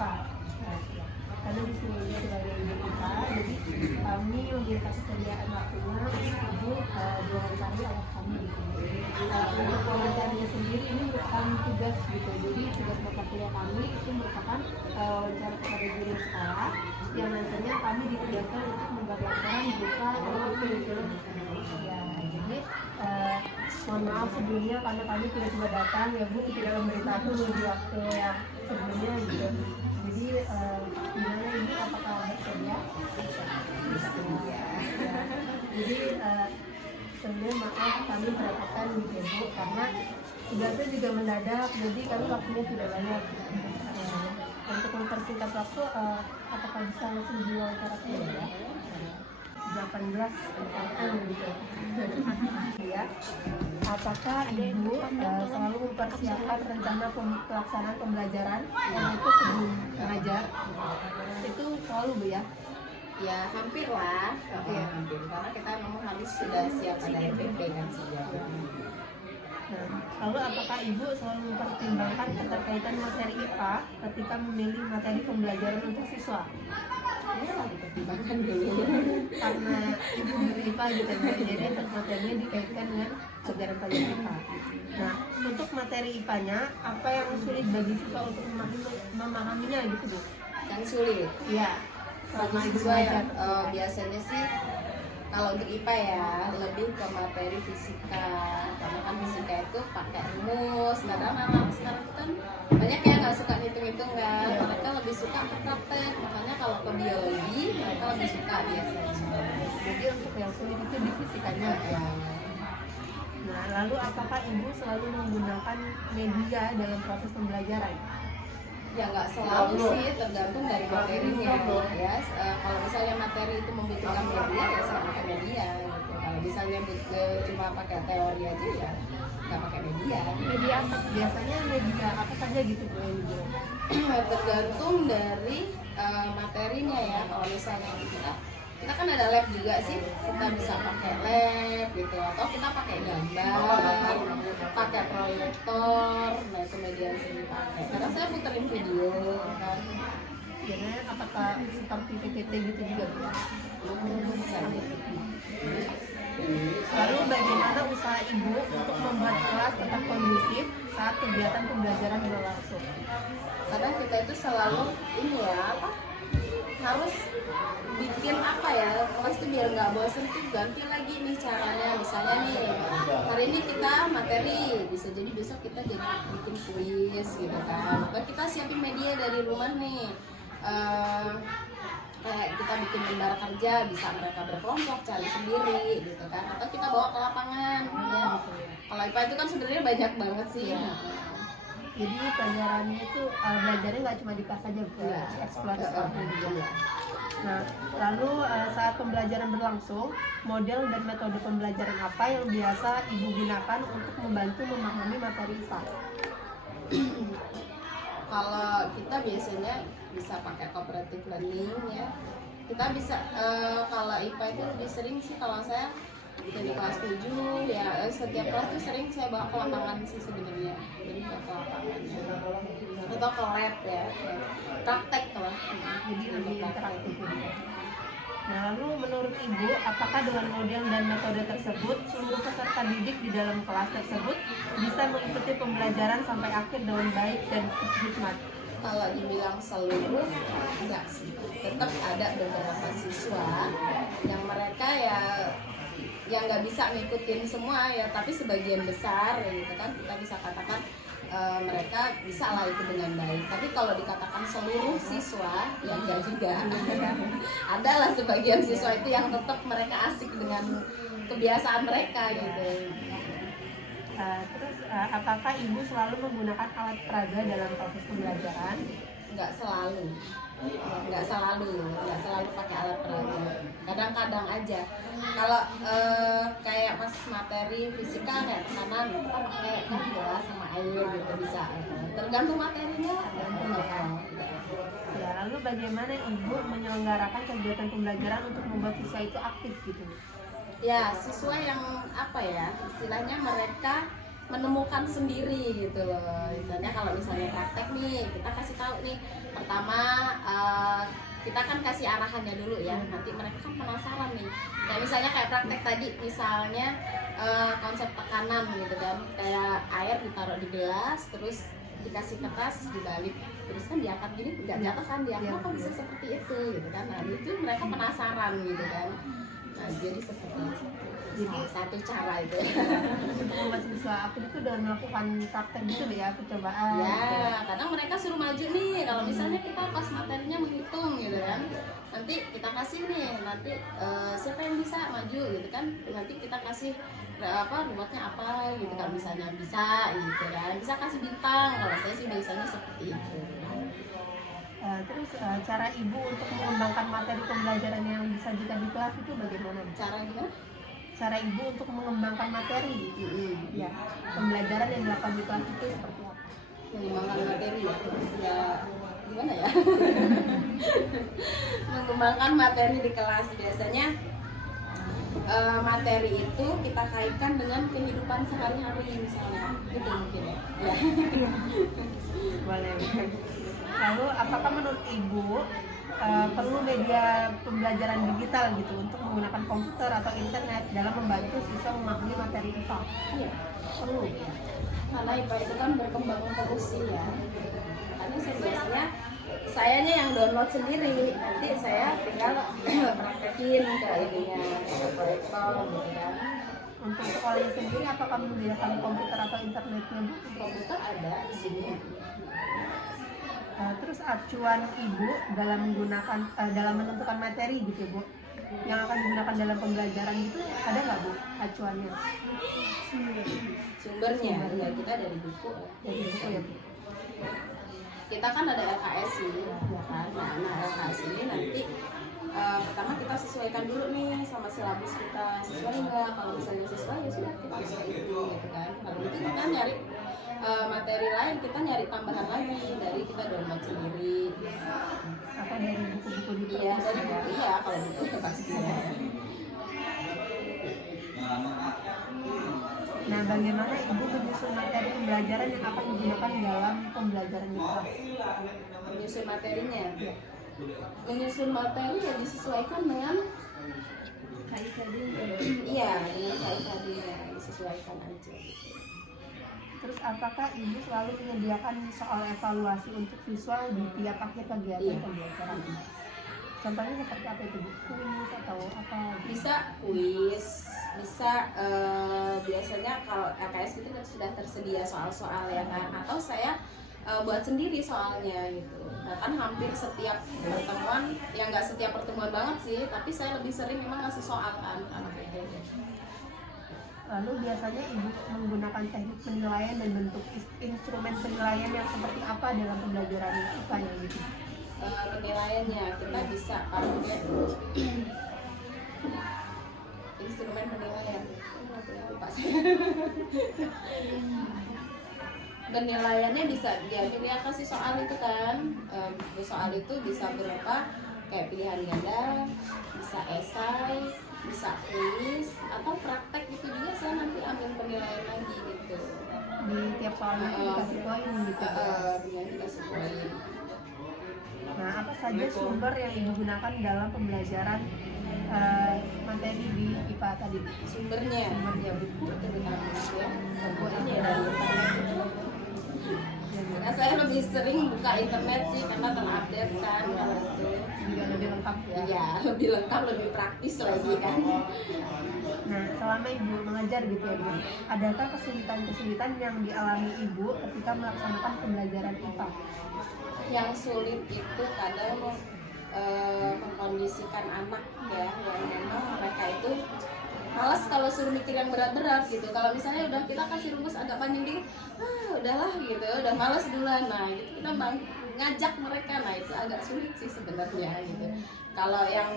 IPA. Nah, karena di sini ini sebagai ibu kita, jadi kami meminta kesediaan waktunya ibu 2 hari kali anak kami gitu. Untuk wawancaranya sendiri ini merupakan tugas gitu, jadi tugas mata kuliah kami itu merupakan wawancara kepada guru sekolah yang nantinya kami ditugaskan untuk membuat laporan berupa kurikulum. Ya, jadi mohon maaf sebelumnya karena kami tiba-tiba datang ya Bu, tidak memberitahu di waktu yang sebelumnya gitu. Jadi gimana Ibu, apakah bersedia? Ya. Jadi sebenarnya maaf kami merepotkan gitu ya Bu, karena tugasnya juga mendadak, jadi kami waktunya tidak banyak. Untuk mempersingkat waktu, apakah bisa langsung diwawancara ya? 18 pertanyaan gitu. Ya. Apakah Ibu selalu mempersiapkan rencana pelaksanaan pembelajaran itu sebelum mengajar? Itu selalu Bu ya? Ya hampir lah, hampir. Karena kita memang harus sudah siap ada RPP kan sejauh. Nah, lalu apakah Ibu selalu mempertimbangkan keterkaitan materi IPA ketika memilih materi pembelajaran untuk siswa? Ya lah dipertimbangkan dulu. Karena Ibu guru IPA gitu ya, jadi materinya dikaitkan dengan pelajaran IPA. Nah, untuk materi IPA-nya, apa yang sulit bagi siswa untuk memahaminya gitu Bu? Yang sulit. Iya. Bagi siswa ya, biasanya sih kalau untuk IPA ya lebih ke materi fisika, karena kan fisika itu pakai rumus. Kadang anak sekarang itu kan banyak yang nggak suka hitung-hitung kan, mereka lebih suka praktek. Makanya kalau ke biologi mereka lebih suka biasanya. Jadi untuk yang sulit itu di fisikanya ya. Nah, lalu apakah Ibu selalu menggunakan media dalam proses pembelajaran? Ya nggak selalu sih, tergantung dari materinya ya. Kalau misalnya materi itu membutuhkan media ya saya pakai media gitu. Kalau misalnya cuma pakai teori aja ya nggak pakai media. Media apa? Biasanya media apa saja gitu Bu? Tergantung dari materinya ya. Kalau misalnya kita kan ada lab juga sih, kita bisa pakai lab gitu, atau kita pakai gambar, pakai proyektor. Nah itu media yang sering dipakai. Kadang saya puterin video kan. Biasanya apakah seperti PPT gitu juga Bu? Bisa gitu. Lalu bagaimana usaha Ibu untuk membuat kelas tetap kondusif saat kegiatan pembelajaran berlangsung? Karena kita itu selalu ini ya harus bikin kelas itu biar nggak bosen tuh ganti lagi nih caranya. Misalnya nih hari ini kita materi, bisa jadi besok kita jadi bikin kuis gitu kan, atau kita siapin media dari rumah nih, kayak kita bikin lembar kerja, bisa mereka berkelompok cari sendiri gitu kan, atau kita bawa ke lapangan ya. Kalau IPA itu kan sebenarnya banyak banget sih ya. Jadi pelajarannya itu belajarnya nggak cuma di kelas aja, eksplorasi juga. Nah, lalu saat pembelajaran berlangsung, model dan metode pembelajaran apa yang biasa Ibu gunakan untuk membantu memahami materi IPA? Kalau kita biasanya bisa pakai cooperative learning ya. Kita bisa kalau IPA itu lebih sering sih kalau saya di kelas 7 ya, setiap kelas tuh sering saya bawa ke lapangan sih sebenarnya. Jadi ke lapangan atau ke lab ya, praktek lah. Jadi lebih interaktif juga. Nah, lalu menurut Ibu, apakah dengan model dan metode tersebut seluruh peserta didik di dalam kelas tersebut bisa mengikuti pembelajaran sampai akhir dengan baik dan hikmat? Kalau dibilang seluruh enggak sih, tetap ada beberapa siswa yang mereka yang nggak bisa ngikutin semua ya, tapi sebagian besar ya gitu kan, kita bisa katakan mereka bisa lah itu dengan baik. Tapi kalau dikatakan seluruh siswa ya enggak juga. Ada lah sebagian siswa itu yang tetap mereka asik dengan kebiasaan mereka gitu. Terus apakah Ibu selalu menggunakan alat peraga dalam proses pembelajaran? Nggak selalu pakai alat peraga. Kadang-kadang aja. Kalau kayak pas materi fisika kayak tekanan, kita pakai kan gelas sama air gitu bisa. Tergantung materinya. Ya, lalu bagaimana Ibu menyelenggarakan kegiatan pembelajaran untuk membuat siswa itu aktif gitu? Ya, siswa yang istilahnya mereka menemukan sendiri gitu loh. Misalnya kalau misalnya praktek nih, kita kasih tahu nih Pertama kita kan kasih arahannya dulu ya, nanti mereka kan penasaran nih. Kayak misalnya kayak praktek tadi, misalnya konsep tekanan gitu kan, kayak air ditaruh di gelas, terus dikasih kertas dibalik, terus kan diangkat gini, nggak jatuh kan, diangkat kok bisa seperti itu gitu kan. Nah itu mereka penasaran gitu kan. Nah jadi seperti itu. Jadi satu cara itu. Untuk mahasiswa aku itu dengan melakukan praktek gitu deh ya, percobaan. Ya, kadang mereka suruh maju nih. Kalau misalnya kita pas materinya menghitung gitu kan, nanti kita kasih nih, nanti siapa yang bisa maju gitu kan, nanti kita kasih ruwetnya apa gitu kan, misalnya bisa gitu kan, bisa kasih bintang. Kalau saya sih biasanya seperti itu. Terus cara ibu untuk mengembangkan materi pembelajaran yang disajikan di kelas itu bagaimana? Cara gimana? Cara ibu untuk mengembangkan materi, ya, pembelajaran yang dilakukan di kelas itu seperti apa? Mengembangkan materi ya gimana ya? Mengembangkan materi di kelas biasanya materi itu kita kaitkan dengan kehidupan sehari-hari misalnya, gitu mungkin ya. Boleh. Lalu apakah menurut ibu perlu media pembelajaran digital gitu untuk menggunakan komputer atau internet dalam membantu siswa memahami materi IPA? Iya, Perlu. karena IPA itu kan berkembang terus sih ya. Makanya saya biasanya sayanya yang download sendiri, nanti saya tinggal praktekin ke ininya, ke proyektor gitu kan. Untuk sekolahnya sendiri apakah menggunakan komputer atau internetnya Bu? Komputer ada di sini. Terus acuan ibu dalam menggunakan dalam menentukan materi gitu Bu, yang akan digunakan dalam pembelajaran gitu, ada nggak Bu acuannya? Sumbernya ya kita dari buku ya. Dari buku ya Bu. Kita kan ada LKS sih, ya kan. Nah LKS ini nanti pertama kita sesuaikan dulu nih sama silabus kita, sesuai nggak? Kalau misalnya sesuai ya sudah kita pakai itu gitu kan. Kalau itu kita nyari materi lain, kita nyari tambahan lagi dari kita download sendiri. Atau dari buku-buku di Iya perpus dari ya? buku, iya kalau buku ya pasti ya. Nah, bagaimana ibu menyusun materi pembelajaran yang akan digunakan dalam pembelajaran di kelas? Menyusun materinya, menyusun materi ya disesuaikan dengan KIKD. iya dengan KIKD-nya disesuaikan aja. Terus apakah ibu selalu menyediakan soal evaluasi untuk siswa di tiap akhir kegiatan pembelajaran? Contohnya seperti apa itu Bu? Kuis atau apa? Bisa kuis, bisa biasanya kalau LKS itu kan sudah tersedia soal-soal ya kan, atau saya buat sendiri soalnya gitu. Bahkan hampir setiap pertemuan, ya nggak setiap pertemuan banget sih, tapi saya lebih sering memang ngasih soal kan anak itu. Lalu biasanya ibu menggunakan teknik penilaian dan bentuk instrumen penilaian yang seperti apa dalam pembelajaran IPA yang gitu? Penilaiannya kita bisa pakai instrumen penilaian. Lupa saya. Penilaiannya bisa dia kasih soal itu kan, soal itu bisa berupa kayak pilihan ganda, bisa esai, bisa kuis, atau praktek gitu juga. Saya nanti ambil penilaian lagi gitu. Di tiap soalnya dikasih poin gitu. Dengan dikasih poin. Nah, apa saja sumber yang digunakan dalam pembelajaran materi di IPA tadi? Sumbernya buku terutama ya. Buku ini Ya. dari internet. Karena saya lebih sering buka internet sih karena terupdate kan kalau itu. Juga lebih lengkap ya. Iya, lebih lengkap, lebih praktis lagi kan. Nah, selama ibu mengajar gitu ya Bu, adakah kesulitan-kesulitan yang dialami ibu ketika melaksanakan pembelajaran IPA? Yang sulit itu kadang mengkondisikan anak ya, yang memang mereka itu malas kalau suruh mikir yang berat-berat gitu. Kalau misalnya udah kita kasih rumus agak panjang dikit, udahlah gitu, udah malas duluan. Nah itu kita ngajak mereka, nah itu agak sulit sih sebenarnya gitu. Kalau yang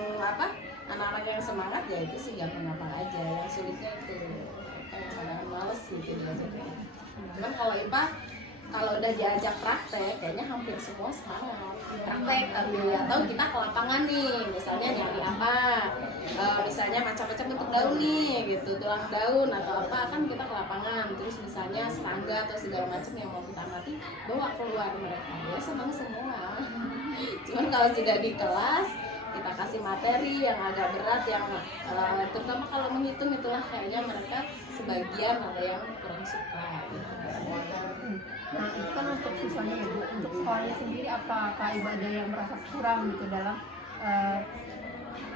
anak-anak yang semangat ya itu sih gampang-gampang aja. Yang sulitnya itu kadang-kadang males gitu diajarnya. Cuman kalau IPA, kalau udah diajak praktek, kayaknya hampir semua semangat praktek. Atau kita ke lapangan nih, misalnya nyari apa, bisa misalnya macam-macam bentuk daun nih gitu, tulang daun atau apa, kan kita ke lapangan, terus misalnya serangga atau segala macam yang mau kita amati, bawa keluar mereka, ya senang semua. Cuman kalau sudah di kelas kita kasih materi yang agak berat, yang terutama kalau menghitung itulah kayaknya mereka sebagian ada yang kurang suka gitu. Nah itu kan untuk siswanya ya Bu, untuk sekolahnya sendiri apakah Ibu ada yang merasa kurang gitu dalam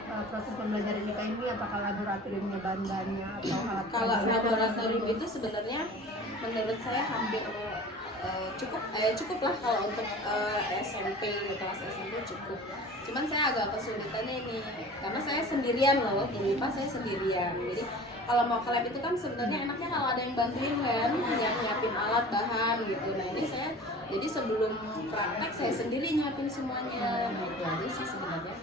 proses pembelajaran IPA ini, apakah laboratoriumnya, bahan-bahannya atau alat Kalau laboratorium itu sebenarnya menurut saya hampir cukup lah kalau untuk SMP, kelas SMP cukup. Cuman saya agak kesulitannya ini karena saya sendirian loh, guru IPA saya sendirian. Jadi kalau mau ke lab itu kan sebenarnya enaknya kalau ada yang bantuin kan, nyiapin alat bahan gitu. Nah ini saya jadi sebelum praktek saya sendiri nyiapin semuanya. Nah itu aja sih sebenarnya.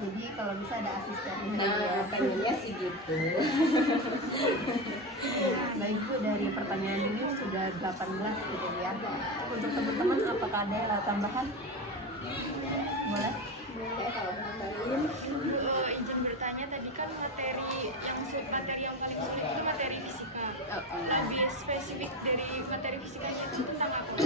Jadi kalau bisa ada asistennya. Nah pengennya sih gitu. Nah Ibu, dari pertanyaan ini sudah 18 gitu ya. Untuk teman-teman apakah ada tambahan? Boleh? Boleh kalau mau nambahin. Izin bertanya, tadi kan materi yang paling sulit itu materi fisika. Lebih spesifik dari materi fisikanya itu tentang apa?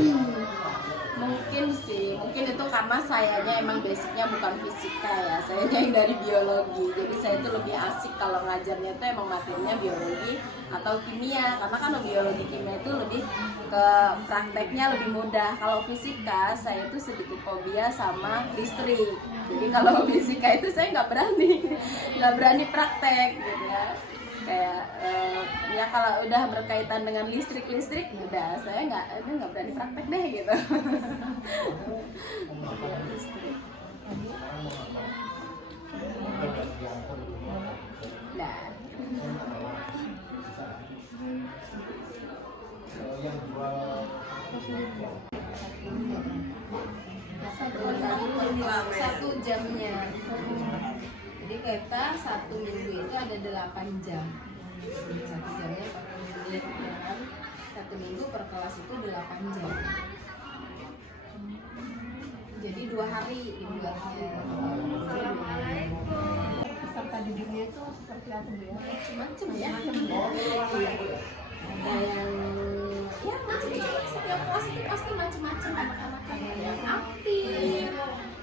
Mungkin itu karena sayanya emang basicnya bukan fisika ya, sayanya yang dari biologi, jadi saya itu lebih asik kalau ngajarnya itu emang materinya biologi atau kimia, karena kan biologi kimia itu lebih ke prakteknya lebih mudah. Kalau fisika saya itu sedikit fobia sama listrik, jadi kalau fisika itu saya nggak berani praktek gitu ya. Kayak ya kalau udah berkaitan dengan listrik udah saya nggak berani praktek deh gitu. Nah. Satu jamnya. Jadi kita 1 minggu itu ada 8 jam. 1 jamnya 40 menit kan. 1 minggu per kelas itu 8 jam. Jadi 2 hari dibuatnya. Peserta didiknya itu seperti apa Bu ya? Macam ya. Ada yang ya macam-macam, setiap kelas itu pasti macam-macam. Anak-anak ada yang aktif,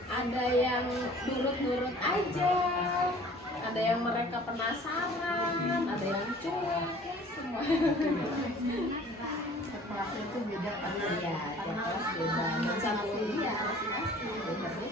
ada yang nurut-nurut aja, ada yang mereka penasaran, ada yang cuek, ya semua. Kelasnya itu beda kan Iya, tiap kelas beda. Dan sama dia masing-masing.